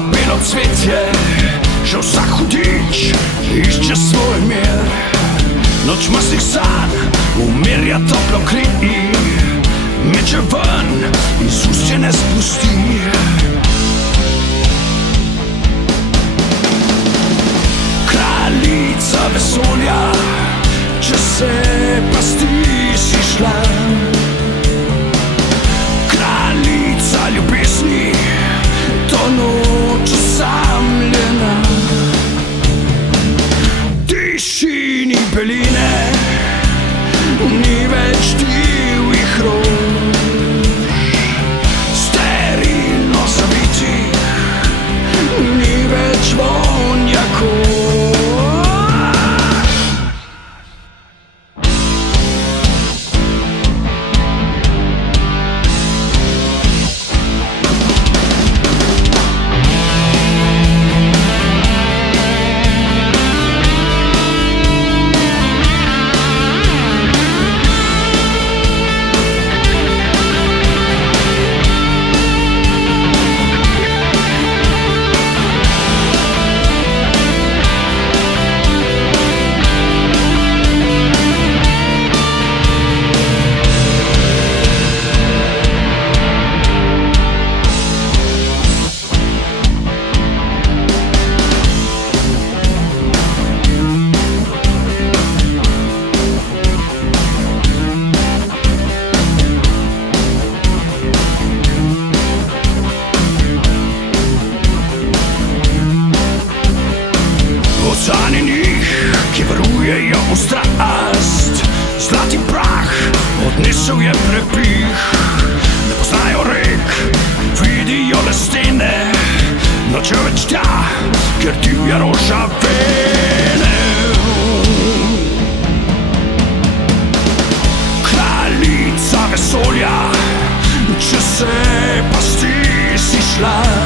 belo cvetje, že vsak hudič išče svoj mir. Noč mrzlih sanj umirja toplo kri, meče ven, iz ust je ne spusti. Kraljica vesolja, če se pasti si šla. Kraljica ljubezni, to noč osamljena. Tišini beline, ni več divjih rož. Sterilno zavitih, ni več vonja kož. Oceani njih, ki varujejo v strast, zlati prah odnesel je prepih. Ne poznajo rek, vidijo le stene, nočejo več tja, ker divja roža vene. Kraljica vesolja, če se pasti si šla.